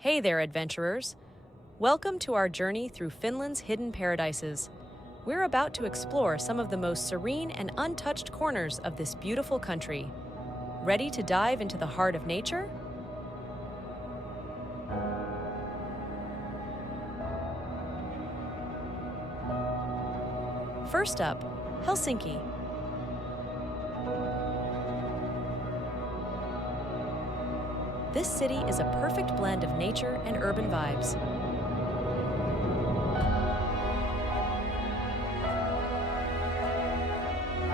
Hey there, adventurers! Welcome to our journey through Finland's hidden paradises. We're about to explore some of the most serene and untouched corners of this beautiful country. Ready to dive into the heart of nature? First up, Helsinki. This city is a perfect blend of nature and urban vibes.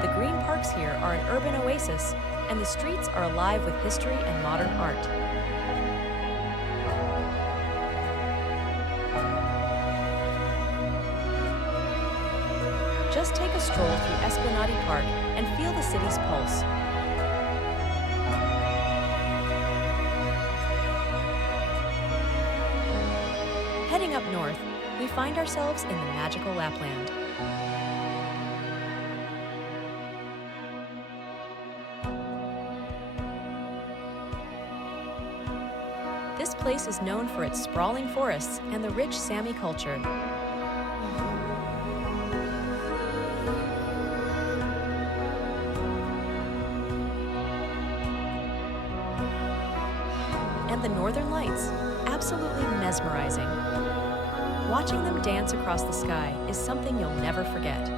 The green parks here are an urban oasis, and the streets are alive with history and modern art. Just take a stroll through Esplanade Park and feel the city's pulse. Heading up north, we find ourselves in the magical Lapland. This place is known for its sprawling forests and the rich Sami culture. And the northern lights, absolutely mesmerizing. Watching them dance across the sky is something you'll never forget.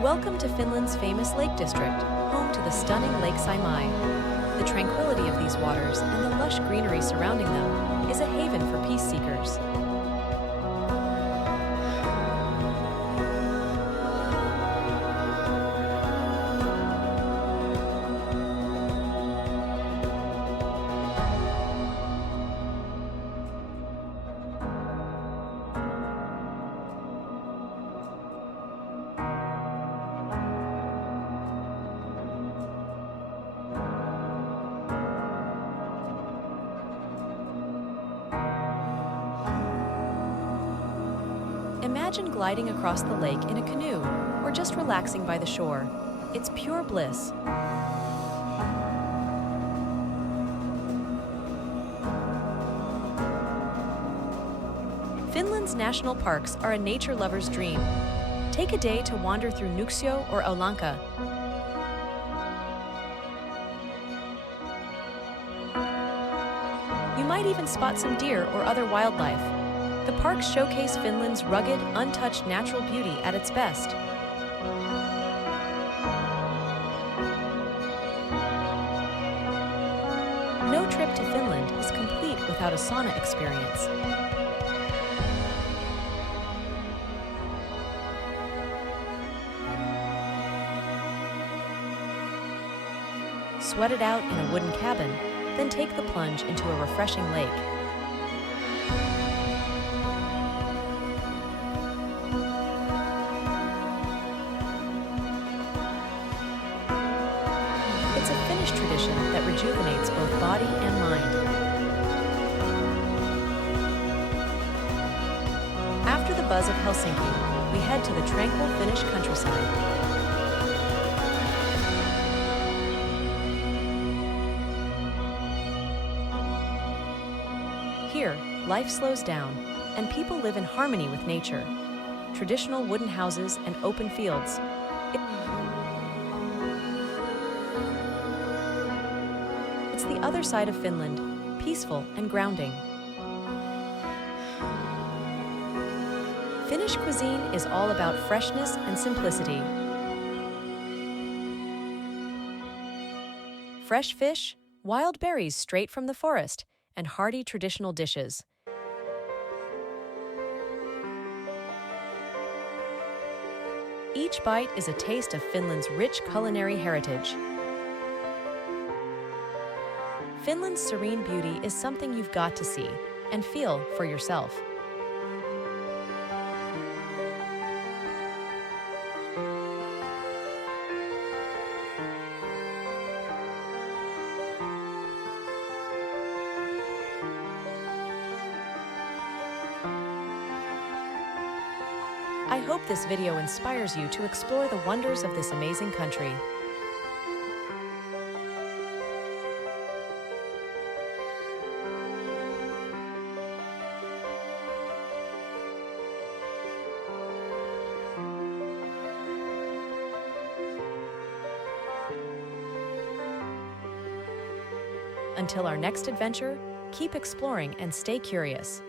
Welcome to Finland's famous Lake District, home to the stunning Lake Saimaa. The tranquility of these waters and the lush greenery surrounding them is a haven for peace seekers. Imagine gliding across the lake in a canoe or just relaxing by the shore. It's pure bliss. Finland's national parks are a nature lover's dream. Take a day to wander through Nuuksio or Oulanka. You might even spot some deer or other wildlife. The parks showcase Finland's rugged, untouched natural beauty at its best. No trip to Finland is complete without a sauna experience. Sweat it out in a wooden cabin, then take the plunge into a refreshing lake. It's a Finnish tradition that rejuvenates both body and mind. After the buzz of Helsinki, we head to the tranquil Finnish countryside. Here, life slows down, and people live in harmony with nature. Traditional wooden houses and open fields. It's the other side of Finland, peaceful and grounding. Finnish cuisine is all about freshness and simplicity. Fresh fish, wild berries straight from the forest, and hearty traditional dishes. Each bite is a taste of Finland's rich culinary heritage. Finland's serene beauty is something you've got to see and feel for yourself. I hope hope this video inspires you to explore the wonders of this amazing country. Until our next adventure, keep exploring and stay curious.